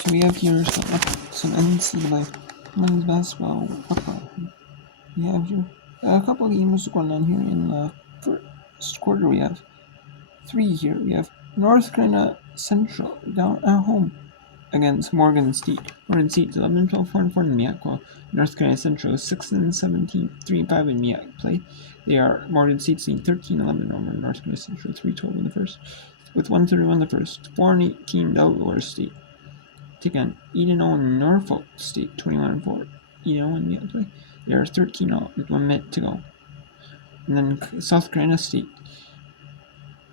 So we have here some NCAA men's basketball football. We have here a couple of games going on here in the first quarter. We have 3 here. We have North Carolina Central down at home against Morgan State. Morgan State 11-12, 4-4 in MEAC, while North Carolina Central is 6-17, 3-5 in MEAC play. They are Morgan State's lead 13-11 over North Carolina Central, 3-12 in the first, with 1:31 in the first. 4-18 Delaware State take on 8-0 Norfolk State, 21-4, 8-0 in MEAC play. They are 13-0 with 1 minute to go. And then South Carolina State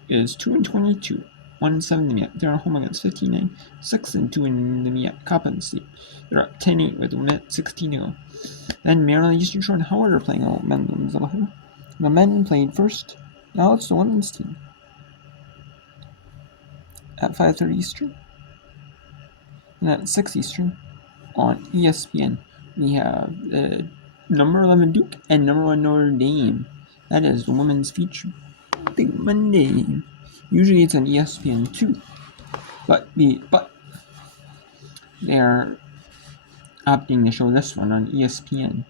is 2-22. 1-7 in the MEAC. They're at home against 15-9, 6-2 in the MEAC. Coppin State. They're up 10-8 with 1 minute 16 to go. Then Maryland Eastern Shore and Howard are playing out men's. The men played first. Now it's the women's team at 5:30 Eastern. And at 6 Eastern on ESPN, we have number 11 Duke and number 1 Notre Dame. That is the women's feature. Big Monday. Usually it's on ESPN 2. But they're opting to show this one on ESPN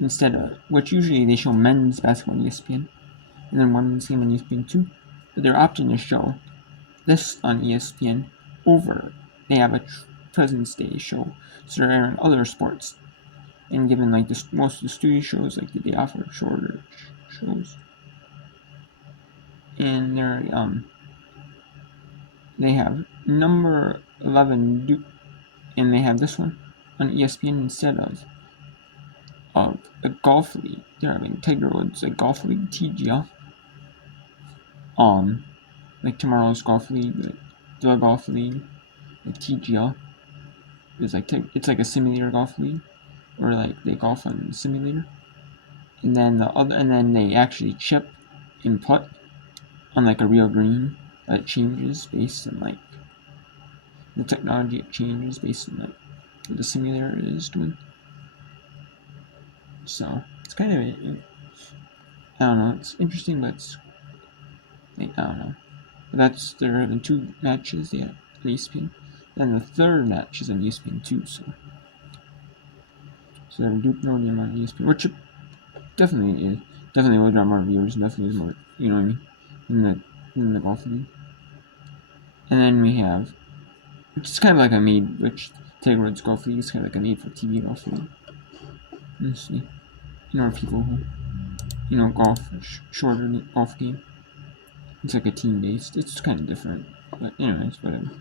instead of, which usually they show men's basketball on ESPN and then women's game on ESPN 2. But they're opting to show this on ESPN over. They have a President's Day show, so they're airing other sports and given like most of the studio shows, like they offer shorter shows. And they have number 11 Duke, and they have this one on ESPN instead of a golf league. They're having Tiger Woods, a golf league TGL. Like tomorrow's golf league, like the golf league, like TGL. It's like a simulator golf league, or like they golf on the simulator. And then they actually chip and putt on like a real green that changes based on like the technology. It changes based on like what the simulator is doing. So it's kind of, I don't know, it's interesting, but it's like, I don't know. But they're having 2 matches on ESPN. Then the third match is on ESPN 2, so they're Duke Notre Dame on ESPN, which definitely will draw more viewers, definitely is more, you know what I mean, in the golf league. And then we have, which is kind of like a made, which Tiger Woods golf league is kind of like a made for TV golf league. Let's see, people who, golf, shorter golf game. It's like a team based. It's kind of different, but anyways, whatever.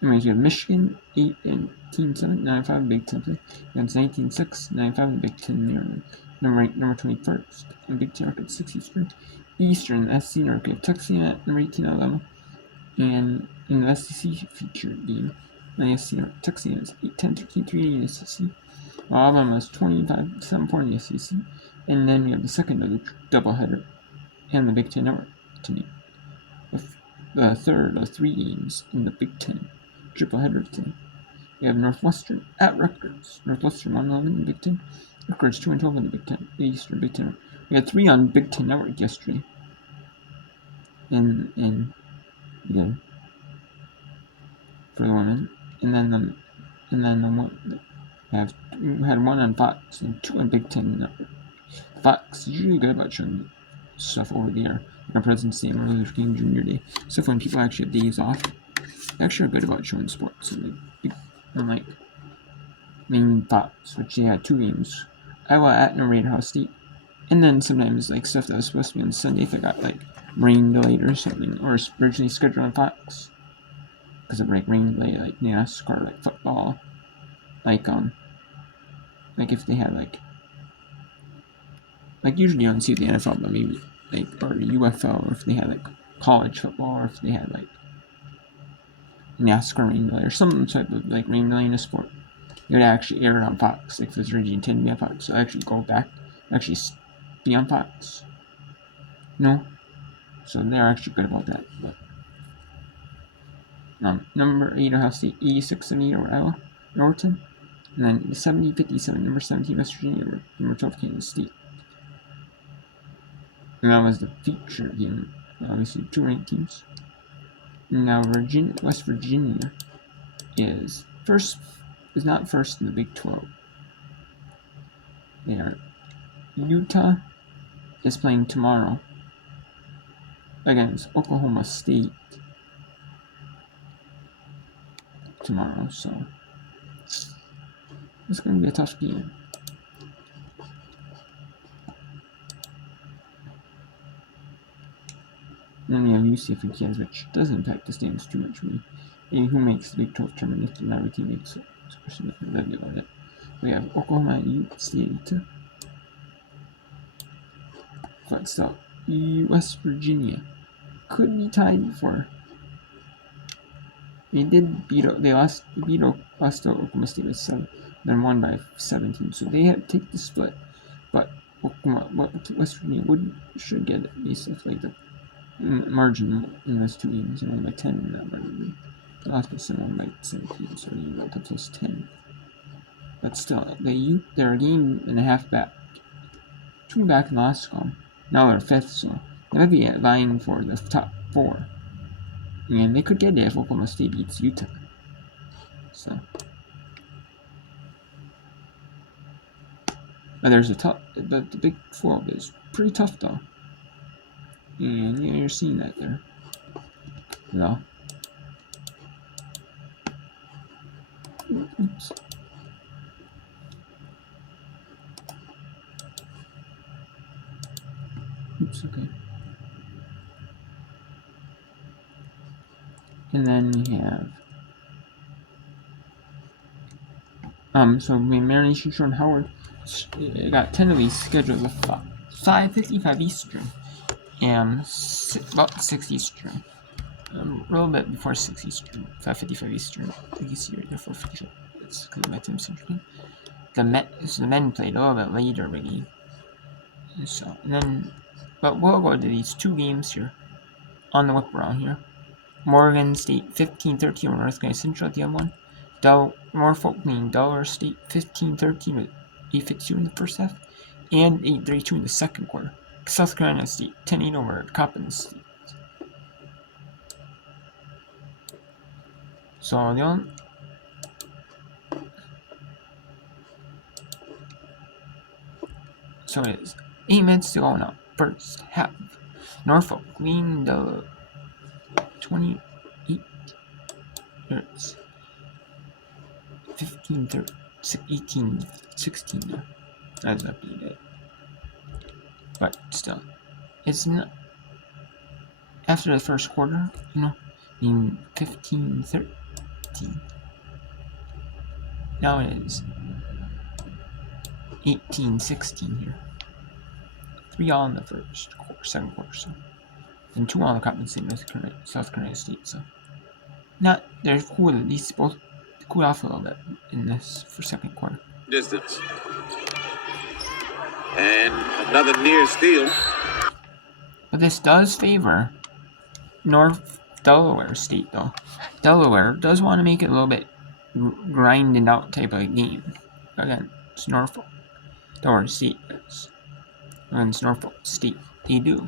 Anyways, we have Michigan 8 and 18-7, 9-5 Big Ten play against 19-6, 9-5 Big Ten ranked number 21st and Big Ten record 6 Eastern. Eastern SEC record Texas at number 18 Alabama, and in the SEC featured game, the SEC Texas is 8-10-13-3 in the SEC. Alabama is 25-7-4 in the SEC, and then we have the second of the doubleheader and the Big Ten Network tonight. The third of 3 games in the Big Ten triple header today. We have Northwestern at Rutgers. Northwestern 1-11 in the Big Ten. Rutgers 2-12 in the Big Ten. The Eastern Big Ten. We had 3 on Big Ten Network yesterday. And we did for the women. And then we had 1 on Fox and 2 on Big Ten Network. Fox is usually good about showing stuff over the air. Our President's Day, Martin Luther King Jr. Day. So when people actually have days off, they're actually good about showing sports. And like main Fox, which they had 2 games. Iowa at Ohio State. And then sometimes like stuff that was supposed to be on Sunday if it got like rain delayed or something, or originally scheduled on Fox because of like rain delay, like NASCAR, like football, like if they had like usually you don't see the NFL, but maybe like or UFL, or if they had like college football, or if they had like NASCAR rain delay or some type of like rain delay in a sport, it would actually air it on Fox. Like if it's originally intended to be on Fox, so actually go back, actually be on Fox. No, so they're actually good about that. But number 8 Ohio State, 86-78 over Iowa, Norton, and then 70-57 number 17 West Virginia over number 12 Kansas State. And that was the feature game. Obviously, 2 ranked teams. And now West Virginia is not first in the Big 12. They are Utah is playing tomorrow against Oklahoma State tomorrow, so it's going to be a tough game. Then we have UCF and Kansas, which doesn't impact the standings too much, really. And who makes the Big 12 tournament if not every team makes it. Especially that'd be about it. We have Oklahoma and Utah State. But still, West Virginia could be tied for. They lost to Oklahoma State with 7, then won by 17. So they have to take the split. But West Virginia should get at least like the margin in those two games, only by 10 in that margin. The last person won by 17, so you got to plus 10. But still, they're a game and a half back. 2 back in the last column. Now they're 5th, so they might be vying for the top 4. And they could get it if Oklahoma State beats Utah. So, but there's the Big 12 is pretty tough though. And you're seeing that there. Well. Oops. Oops, okay. And then we have so Maryland, Shore, and Howard got tentatively scheduled with 5:55 Eastern and about 6 Eastern. A little bit before 6 Eastern, 5:55 Eastern. I think you see right there, 4:55. That's because of my time central. The men played a little bit later of a game. So, and then, but we'll go to these 2 games here on the whip around here. Morgan State 15-13 over North Carolina Central at the other one. Norfolk beating Delaware State 15-13 with 8:52 in the first half and 8:32 in the second quarter. South Carolina State 10-8 over Coppin State. So it is 8 minutes to go now. First half. Norfolk leading the 28 minutes. 18, 16 now. As updated. But still, it's not. After the first quarter, being 15-13. Now it is 18-16 here. 3 all in the second quarter, so. And 2 all in the Coppin State, South Carolina State, so. They're cool, at least both cool off a little bit in this for second quarter. Distance. And another near steal. But this does favor North Delaware State, though. Delaware does want to make it a little bit grinded out type of game. Again, it's Norfolk. Delaware State is. Against Norfolk State, they do.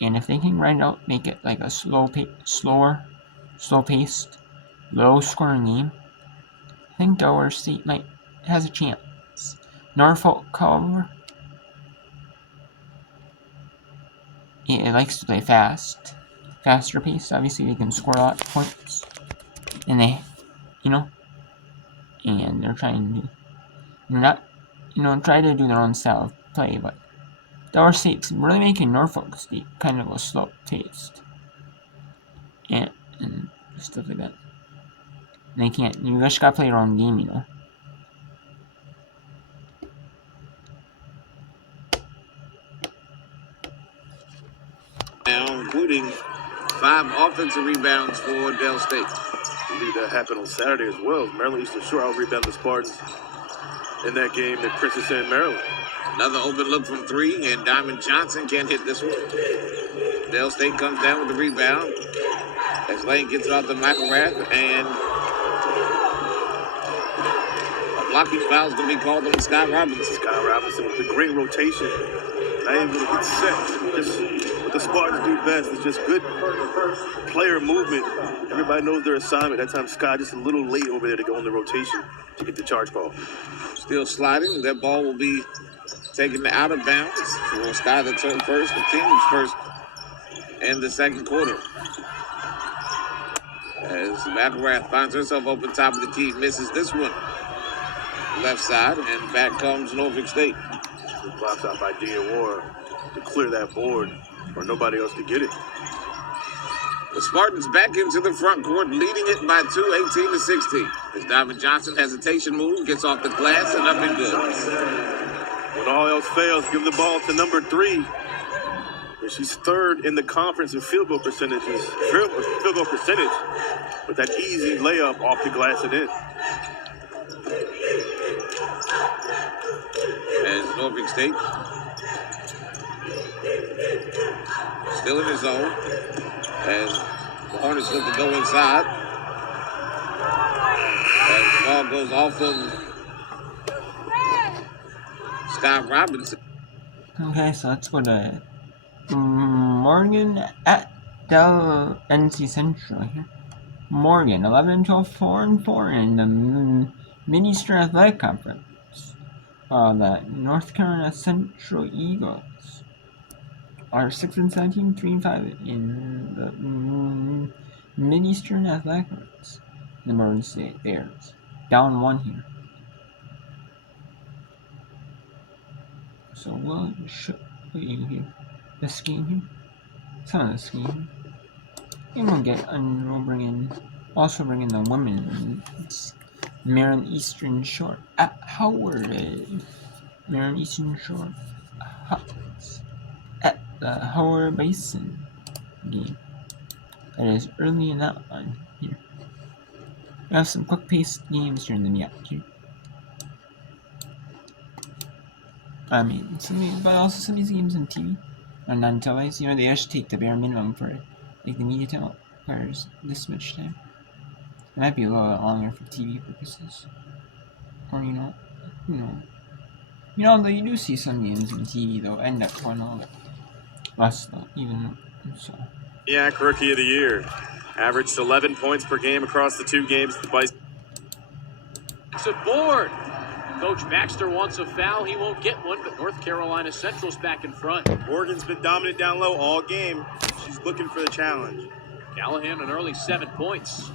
And if they can grind out, make it like a slow-paced, low-scoring game, I think Delaware State has a chance. Norfolk, however, it likes to play faster pace. Obviously, they can score a lot of points, and and they're trying to, try to do their own style of play, but Delaware State's really making Norfolk State kind of a slow paced, and stuff like that. And they can't. You just gotta play your own game, Now, including 5 offensive rebounds for Del State. I believe that happened on Saturday as well. Maryland used to sure out-rebound the Spartans in that game at Princess Anne, Maryland. Another open look from 3, and Diamond Johnson can't hit this one. Del State comes down with the rebound as Lane gets it out to McElrath, and a blocking foul is going to be called on Scott Robinson. Scott Robinson with a great rotation. Not even going to get set. Just what the Spartans do best is just good player movement. Everybody knows their assignment. That time, Scott just a little late over there to go in the rotation to get the charge ball. Still sliding. That ball will be taken out of bounds for Scott to turn first, the team's first in the second quarter. As McElrath finds herself open top of the key, misses this one. Left side, and back comes Norfolk State. Good blocks out by Diawara to clear that board where nobody else could get it. The Spartans back into the front court, leading it by 2, 18-16. As Diamond Johnson hesitation move, gets off the glass and up and good. When all else fails, give the ball to number 3. And she's third in the conference in field goal percentage, with that easy layup off the glass and in. As Norfolk State still in his zone. As the Hornets look to go inside. As the ball goes off of Scott Robinson. Okay, so let's go to Morgan at Del NC Central here. Morgan, 11-12, 4-4 in the Mid-Eastern Athletic Conference. The North Carolina Central Eagles are 6-17, 3-5 in the Mid-Eastern Athletic Conference. The Morgan State Bears down 1 here. So we'll show you here the scheme here, some of the scheme, and we'll bring in the women's Maryland Eastern Shore at Howard. Maryland Eastern Shore Hawks at the Howard Basin game. That is early in that one here. We have some quick-paced games during the meet here. I mean, but also some of these games on TV are not televised. You know, they actually take the bare minimum for it. Like the media time requires this much time. It might be a little bit longer for TV purposes. Or though you do see some games on TV though end up going a little bit less though, even so. Yak Rookie of the Year. Averaged 11 points per game across the 2 games. The Bison. It's a board. Coach Baxter wants a foul. He won't get one, but North Carolina Central's back in front. Morgan's been dominant down low all game. She's looking for the challenge. Callahan an early 7 points.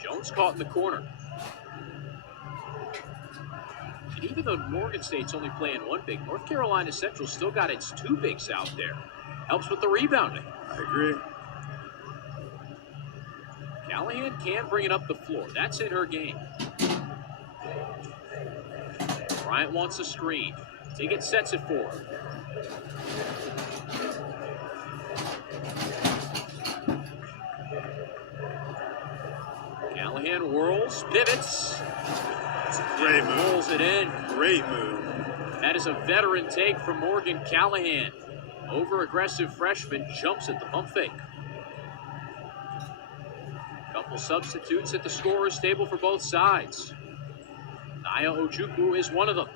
Jones caught in the corner. And even though Morgan State's only playing 1 big, North Carolina Central still got its 2 bigs out there. Helps with the rebounding. I agree. Callahan can bring it up the floor. That's in her game. Bryant wants a screen. Tiggett sets it for her. Callahan whirls, pivots. It's a great move. Rolls it in. Great move. That is a veteran take from Morgan Callahan. Over-aggressive freshman jumps at the pump fake. Couple substitutes at the scorer's table for both sides. Naya Ojukwu is one of them.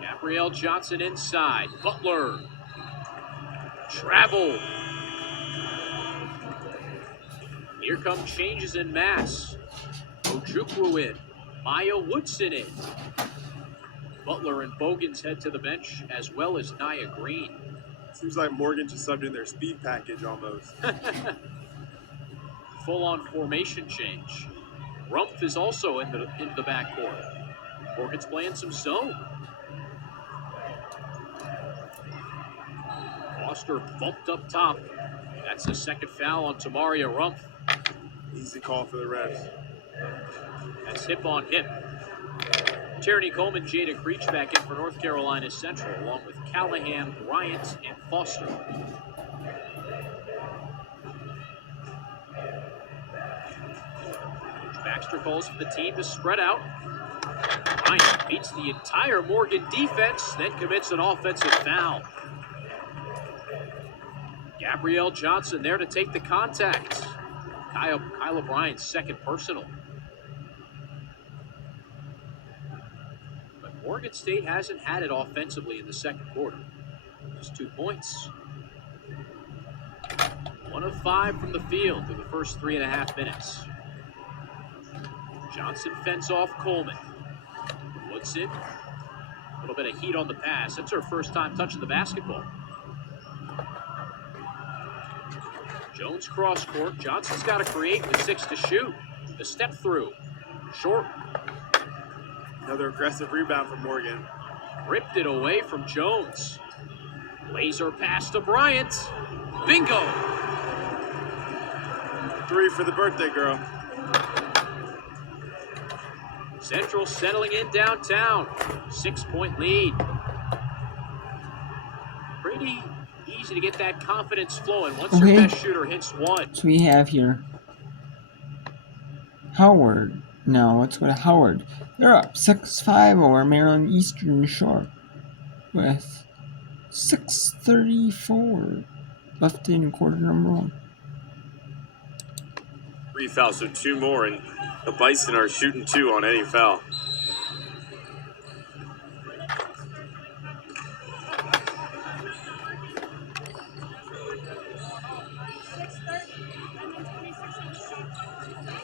Gabrielle Johnson inside. Butler. Travel. Here come changes in mass. Ojukwu in. Maya Woodson in. Butler and Bogans head to the bench, as well as Nia Green. Seems like Morgan just subbed in their speed package almost. Full-on formation change. Rumpf is also into the backcourt. Morgan's playing some zone. Foster bumped up top. That's a second foul on Tamaria Rumpf. Easy call for the refs. That's hip on hip. Tierney Coleman, Jada Creech back in for North Carolina Central, along with Callahan, Bryant, and Foster. Coach Baxter calls for the team to spread out. Bryant beats the entire Morgan defense, then commits an offensive foul. Gabrielle Johnson there to take the contact. Kyle O'Brien's second personal. But Morgan State hasn't had it offensively in the second quarter. Just 2 points. 1 of 5 from the field through the first 3.5 minutes. Johnson fends off Coleman. Woodson. A little bit of heat on the pass. That's her first time touching the basketball. Jones cross court. Johnson's got to create with 6 to shoot. The step through. Short. Another aggressive rebound from Morgan. Ripped it away from Jones. Laser pass to Bryant. Bingo! 3 for the birthday girl. Central settling in downtown. 6-point lead. Pretty easy to get that confidence flowing once your best shooter hits one. So we have here Howard. No, let's go to Howard. They're up 6-5 over Maryland Eastern Shore with 6:34 left in quarter number 1. 3 fouls, so 2 more, and the Bison are shooting 2 on any foul.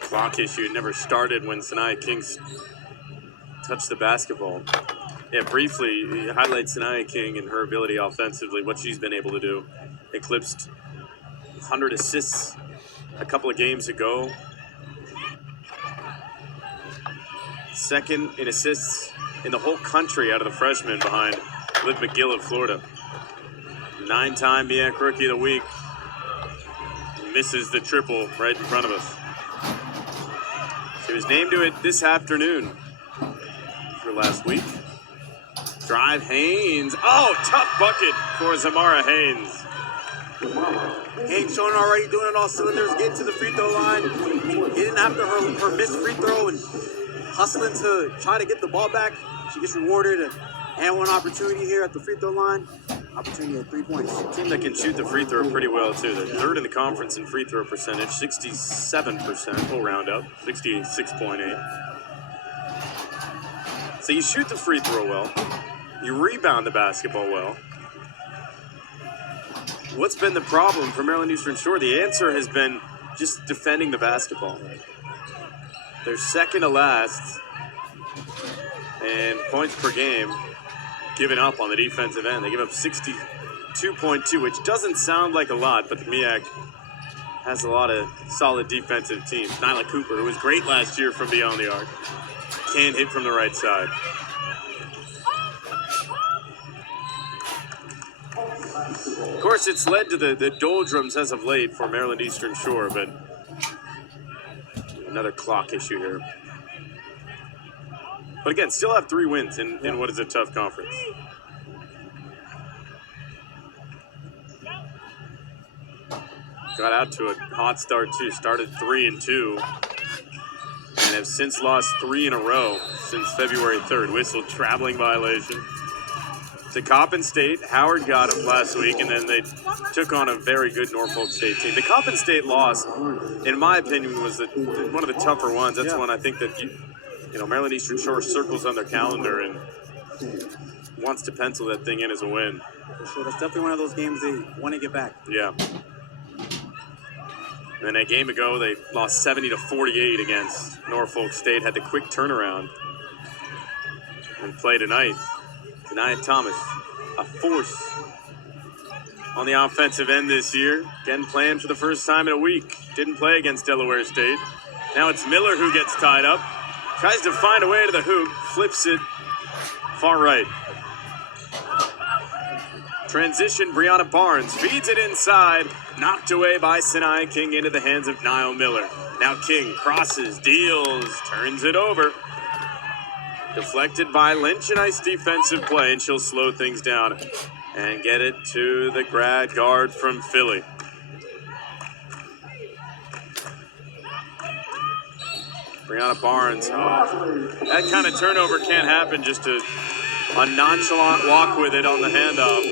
Clock issue never started when Sanaya Kings touched the basketball. Yeah, briefly, highlight Sanaya King and her ability offensively, what she's been able to do. Eclipsed 100 assists a couple of games ago. Second in assists in the whole country out of the freshmen behind Liv McGill of Florida. 9-time MEAC Rookie of the Week. Misses the triple right in front of us. She was named to it this afternoon for last week. Drive Haynes. Oh, tough bucket for Zamara Haynes. Haynes showing already doing it all cylinders, getting to the free throw line, getting after her missed free throw and hustling to try to get the ball back. She gets rewarded and one opportunity here at the free throw line. Opportunity at 3 points. Team that can shoot the free throw pretty well too. They're third in the conference in free throw percentage, 67%. We'll round up, 66.8. So you shoot the free throw well, you rebound the basketball well. What's been the problem for Maryland Eastern Shore? The answer has been just defending the basketball. They're second to last in points per game given up on the defensive end. They give up 62.2, which doesn't sound like a lot, but the MEAC has a lot of solid defensive teams. Nyla Cooper, who was great last year from beyond the arc, can't hit from the right side. Of course, it's led to the doldrums as of late for Maryland Eastern Shore, but another clock issue here. But again, still have 3 wins in what is a tough conference. Got out to a hot start too. Started 3-2, and have since lost 3 in a row since February 3rd. Whistle traveling violation. To Coppin State, Howard got them last week, and then they took on a very good Norfolk State team. The Coppin State loss, in my opinion, was one of the tougher ones. That's one I think that Maryland Eastern Shore circles on their calendar and wants to pencil that thing in as a win. For sure, that's definitely one of those games they want to get back. Yeah. And then a game ago, they lost 70-48 against Norfolk State. Had the quick turnaround and play tonight. Nia Thomas, a force on the offensive end this year. Again, playing for the first time in a week. Didn't play against Delaware State. Now it's Miller who gets tied up. Tries to find a way to the hoop. Flips it far right. Transition, Brianna Barnes feeds it inside. Knocked away by Sanaya King into the hands of Niall Miller. Now King crosses, deals, turns it over. Deflected by Lynch, a nice defensive play, and she'll slow things down and get it to the grad guard from Philly. Brianna Barnes. Oh, that kind of turnover can't happen, just a nonchalant walk with it on the handoff.